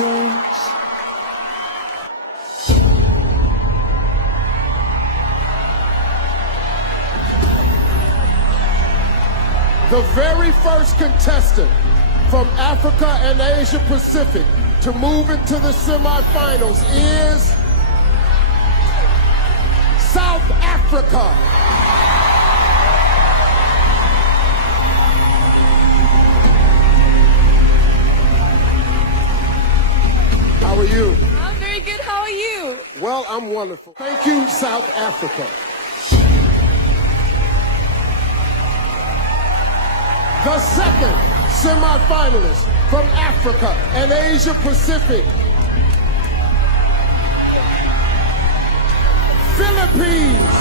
change. The very first contestant from Africa and Asia Pacific to move into the semifinals is South Africa. How are you? I'm very good. How are you? Well, I'm wonderful. Thank you, South Africa. The second semifinalist from Africa and Asia Pacific, Philippines.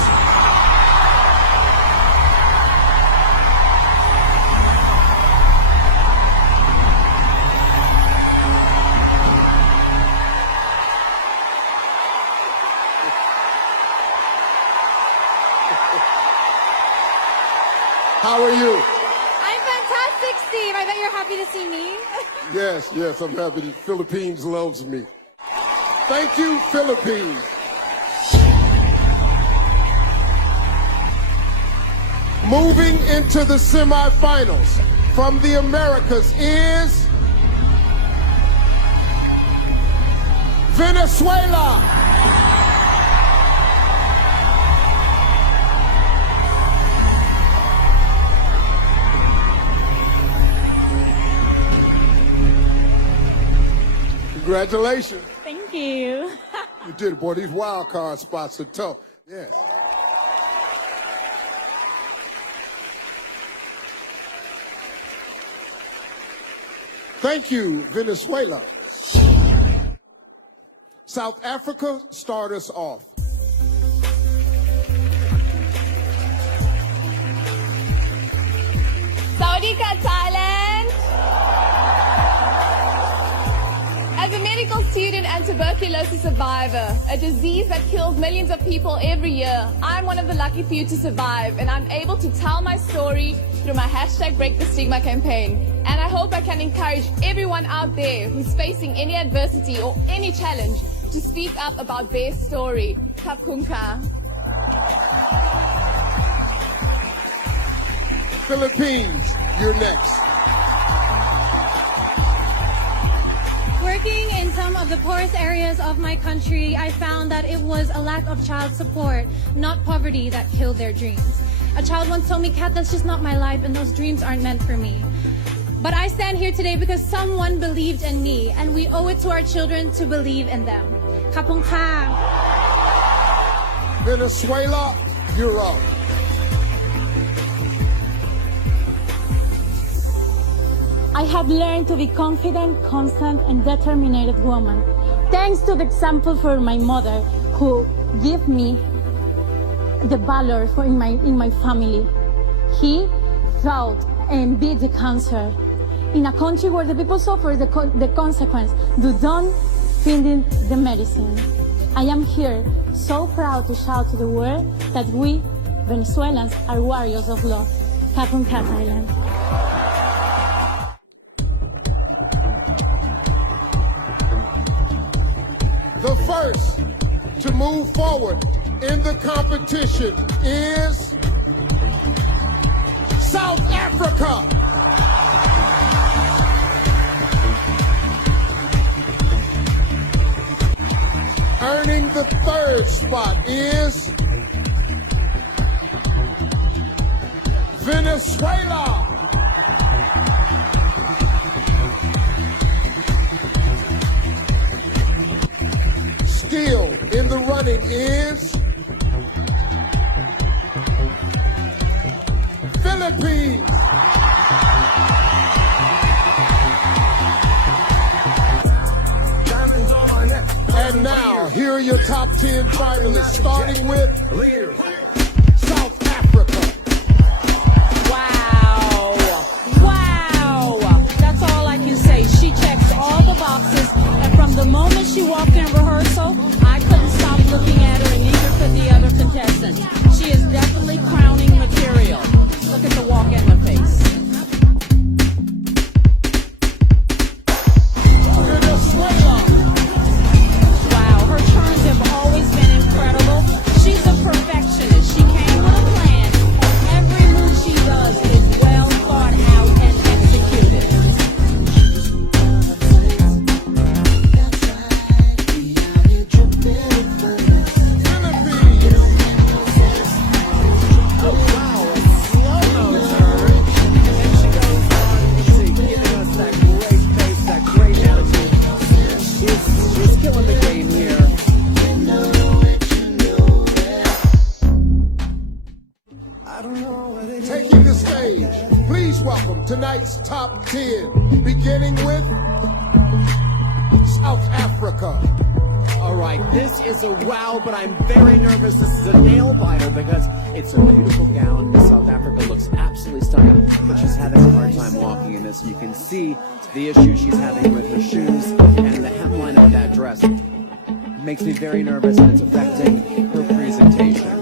How are you? I'm fantastic, Steve. I bet you're happy to see me. Yes, I'm happy the Philippines loves me. Thank you, Philippines. Moving into the semifinals from the Americas is Venezuela. Congratulations. Thank you. You did it, boy. These wild card spots are tough. Yes. Thank you, Venezuela. South Africa, start us off. Sawadika, Thailand. As a medical student and tuberculosis survivor, a disease that kills millions of people every year, I'm one of the lucky few to survive, and I'm able to tell my story through my hashtag Break the Stigma campaign. And I hope I can encourage everyone out there who's facing any adversity or any challenge to speak up about their story. Kapkunka. Philippines, you're next. Working in some of the poorest areas of my country, I found that it was a lack of child support, not poverty, that killed their dreams. A child once told me, "Kat, that's just not my life, and those dreams aren't meant for me." But I stand here today because someone believed in me, and we owe it to our children to believe in them. Kapung ka. Venezuela, you're up. I have learned to be confident, constant, and determined woman. Thanks to the example for my mother, who gave me the valor in my family. He fought and beat the cancer. In a country where the people suffer the consequence, they don't find the medicine. I am here so proud to shout to the world that we Venezuelans are warriors of love. Kapung Ka, Thailand. The first to move forward in the competition is South Africa. Earning the third spot is Venezuela. Still in the running is Philippines. And now, here are your top 10 finalists, starting with South Africa. Wow. Wow. That's all I can say. She checks all the boxes, and from the moment she walked in rehearsal, I couldn't stop looking at her, and neither could the other contestants. She is definitely crowning material. Look at the walk and the face. Venezuela. Taking the stage, please welcome tonight's top 10, beginning with South Africa. All right, this is a wow, but I'm very nervous. This is a nail biter because it's a beautiful gown. South Africa looks absolutely stunning, but she's having a hard time walking in this. You can see the issue she's having with her shoes and the hemline of that dress. It makes me very nervous, and it's affecting her presentation.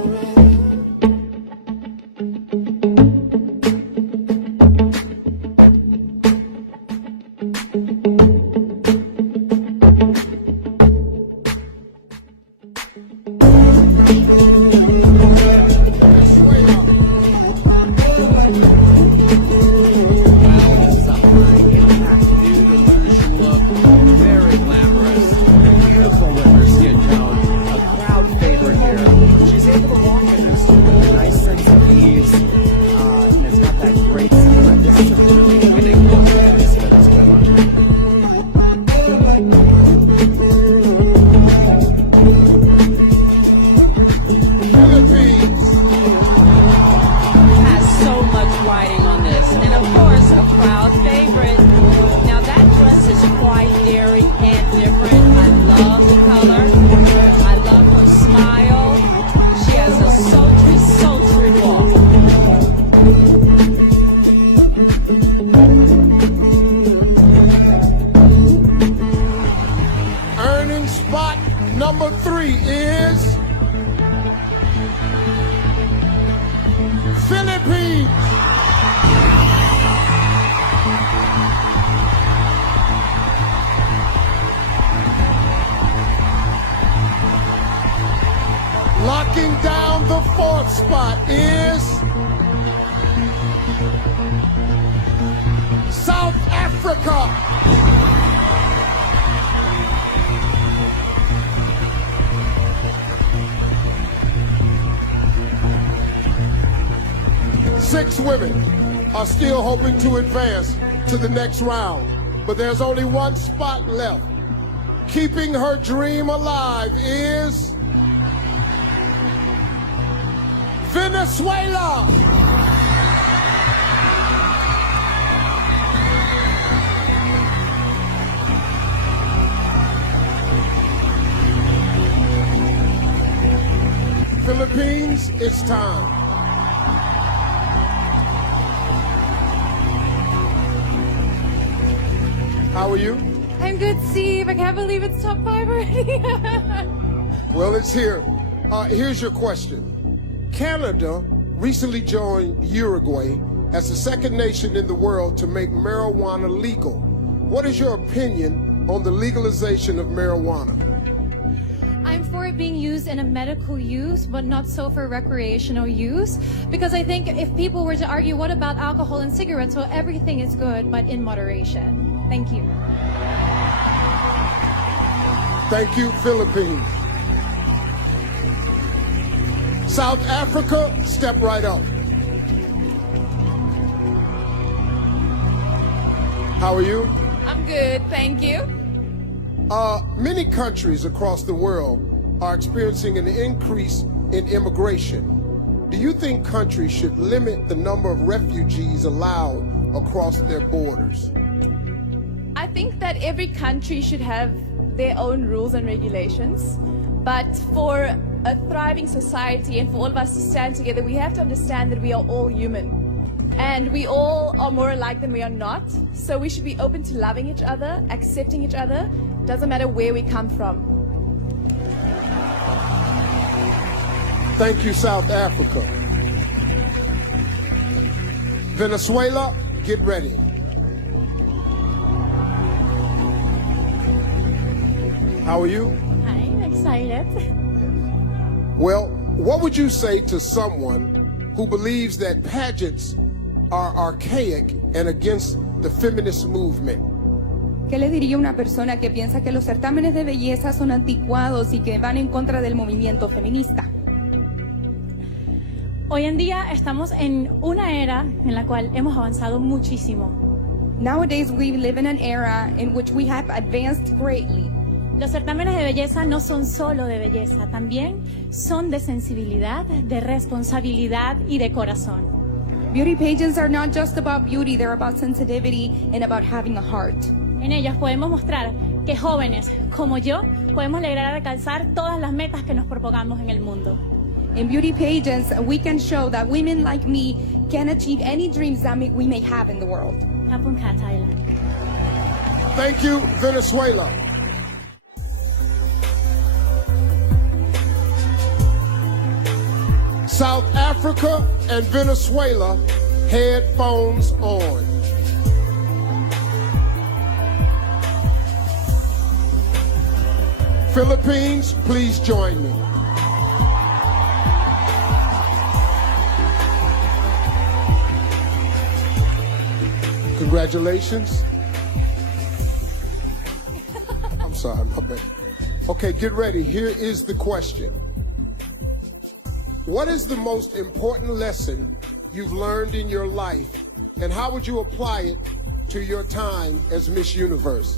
Number 3 is Philippines. Locking down the 4th spot is South Africa. 6 women are still hoping to advance to the next round, but there's only one spot left. Keeping her dream alive is Venezuela. Philippines, it's time. How are you? I'm good, Steve. I can't believe it's top 5 already. Well, it's here. Here's your question. Canada recently joined Uruguay as the second nation in the world to make marijuana legal. What is your opinion on the legalization of marijuana? I'm for it being used in a medical use, but not so for recreational use. Because I think if people were to argue, what about alcohol and cigarettes? Well, everything is good, but in moderation. Thank you. Thank you, Philippines. South Africa, step right up. How are you? I'm good, thank you. Many countries across the world are experiencing an increase in immigration. Do you think countries should limit the number of refugees allowed across their borders? I think that every country should have their own rules and regulations, but for a thriving society and for all of us to stand together, we have to understand that we are all human and we all are more alike than we are not. So we should be open to loving each other, accepting each other, doesn't matter where we come from. Thank you, South Africa. Venezuela, get ready. How are you? I'm excited. Well, what would you say to someone who believes that pageants are archaic and against the feminist movement? ¿Qué le diría a una persona que piensa que los certámenes de belleza son anticuados y que van en contra del movimiento feminista? Hoy en día estamos en una era en la cual hemos avanzado muchísimo. Nowadays we live in an era in which we have advanced greatly. Los certámenes de belleza no son solo de belleza, también son de sensibilidad, de responsabilidad y de corazón. Beauty pageants are not just about beauty, they're about sensitivity and about having a heart. En ellos podemos mostrar que jóvenes como yo podemos lograr alcanzar todas las metas que nos propongamos en el mundo. In beauty pageants, we can show that women like me can achieve any dreams that we may have in the world. Kapunka, Thailand. Thank you, Venezuela. South Africa and Venezuela, headphones on. Philippines, please join me. Congratulations. I'm sorry, my bad. Okay, get ready. Here is the question. What is the most important lesson you've learned in your life, and how would you apply it to your time as Miss Universe?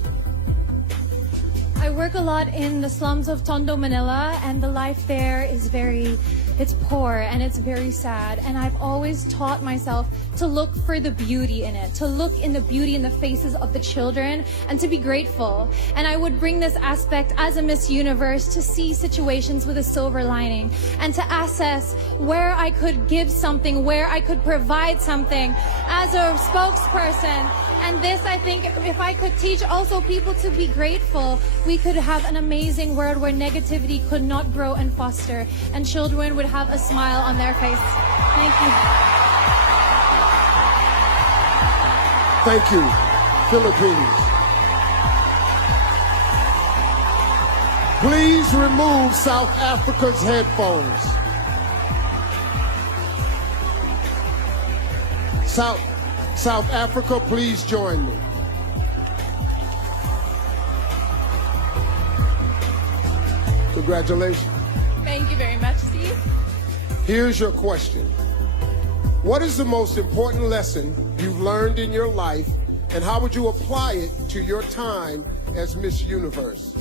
I work a lot in the slums of Tondo, Manila, and the life there is it's poor and it's very sad. And I've always taught myself to look for the beauty in it, to look in the beauty in the faces of the children and to be grateful. And I would bring this aspect as a Miss Universe to see situations with a silver lining and to assess where I could give something, where I could provide something as a spokesperson. And this, I think, if I could teach also people to be grateful, we could have an amazing world where negativity could not grow and foster, and children would have a smile on their face. Thank you. Thank you, Philippines. Please remove South Africa's headphones. South Africa, please join me. Congratulations. Thank you very much, Steve. Here's your question. What is the most important lesson you've learned in your life, and how would you apply it to your time as Miss Universe?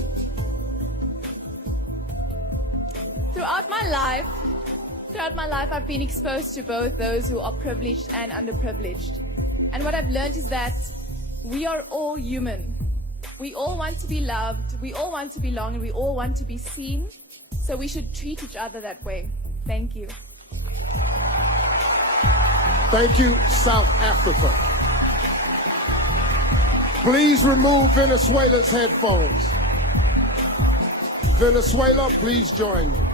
Throughout my life, I've been exposed to both those who are privileged and underprivileged. And what I've learned is that we are all human. We all want to be loved, we all want to belong, and we all want to be seen. So we should treat each other that way. Thank you. Thank you, South Africa. Please remove Venezuela's headphones. Venezuela, please join me.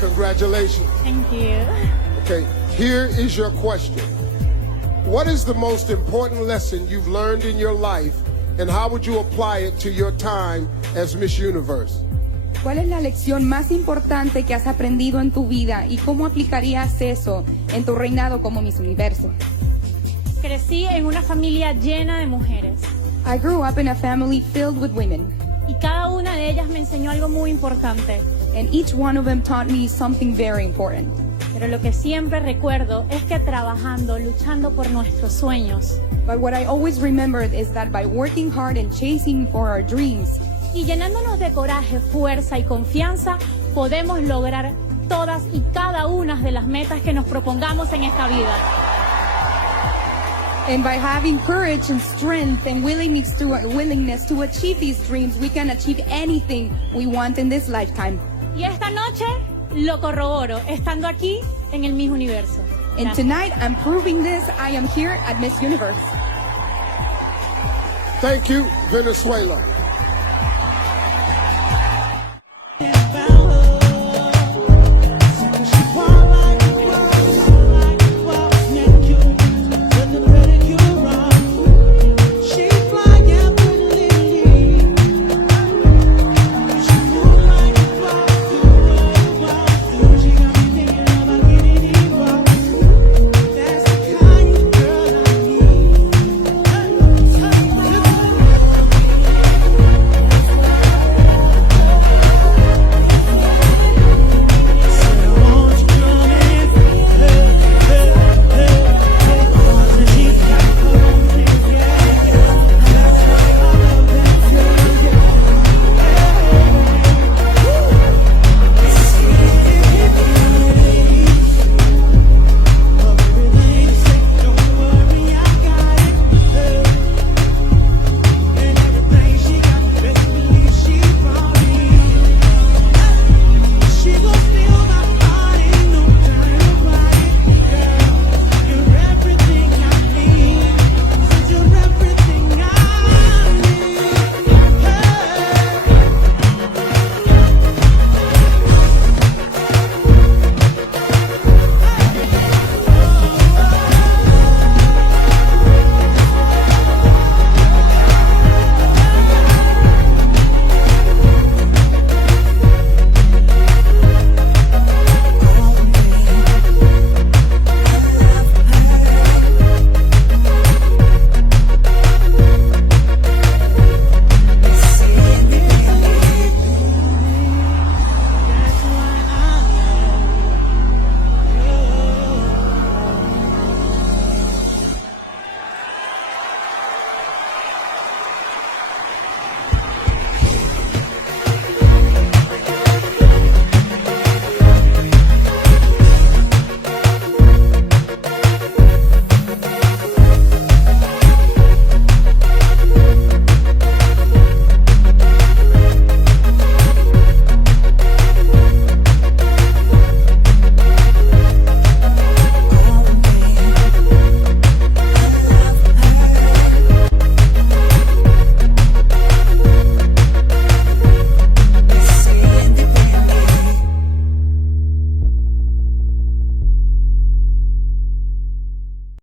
Congratulations. Thank you. Okay, here is your question. What is the most important lesson you've learned in your life, and how would you apply it to your time as Miss Universe? ¿Cuál es la lección más importante que has aprendido en tu vida y cómo aplicarías eso en tu reinado como Miss Universo? Crecí en una familia llena de mujeres I grew up in a family filled with women, y cada una de ellas me enseñó algo muy importante. and each one of them taught me something very important. Pero lo que siempre recuerdo es que trabajando, luchando por nuestros sueños But what I always remembered is that by working hard and chasing for our dreams, y llenándonos de coraje, fuerza y confianza, podemos lograr todas y cada una de las metas que nos propongamos en esta vida. and by having courage and strength and willingness to achieve these dreams, we can achieve anything we want in this lifetime. Y esta noche lo corroboro, estando aquí en el Miss Universo. And Gracias. tonight, I'm proving this. I am here at Miss Universe. Thank you, Venezuela.